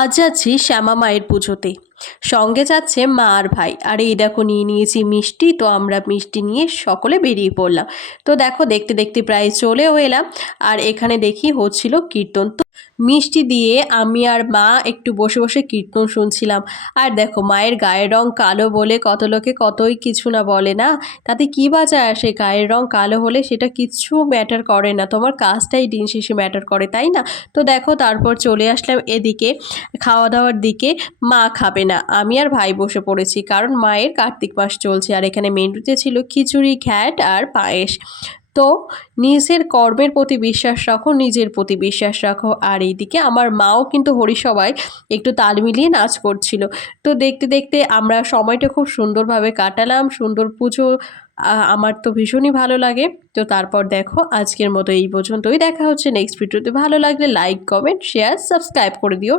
আজ যাচ্ছি শ্যামা মায়ের পুজোতে। সঙ্গে যাচ্ছে মা আর ভাই। আর এই দেখো নিয়ে নিয়েছি মিষ্টি, তো আমরা মিষ্টি নিয়ে সকলে বেরিয়ে পড়লাম। তো দেখো দেখতে দেখতে প্রায় চলেও এলাম। আর এখানে দেখি হচ্ছিল কীর্তন। তো মিষ্টি দিয়ে আমি আর মা একটু বসে বসে কীর্তন শুনছিলাম। আর দেখো মায়ের গায়ের রং কালো বলে কত লোকে কতই কিছু না বলে না, তাতে কী বা যায় আসে? গায়ের রং কালো হলে সেটা কিচ্ছু ম্যাটার করে না, তোমার কাজটাই দিন শেষে ম্যাটার করে, তাই না? তো দেখো তারপর চলে আসলাম এদিকে খাওয়া দাওয়ার দিকে। মা খাবে না, আমি আর ভাই বসে পড়েছি, কারণ মায়ের কার্তিক মাস চলছে। আর এখানে মেনুতে ছিল খিচুড়ি, ঘ্যাট আর পায়েস। তো নিজের কর্মের প্রতি বিশ্বাস রাখো, নিজের প্রতি বিশ্বাস রাখো। আর এইদিকে আমার মাও কিন্তু হরিসভায় একটু তাল মিলিয়ে নাচ করছিল। তো দেখতে দেখতে আমরা সময়টা খুব সুন্দরভাবে কাটালাম, সুন্দর পুজো। আমার তো ভীষণই ভালো লাগে। তো তারপর দেখো আজকের মতো এই পর্যন্তই, দেখা হচ্ছে নেক্সট ভিডিওতে। ভালো লাগলে লাইক, কমেন্ট, শেয়ার, সাবস্ক্রাইব করে দিও।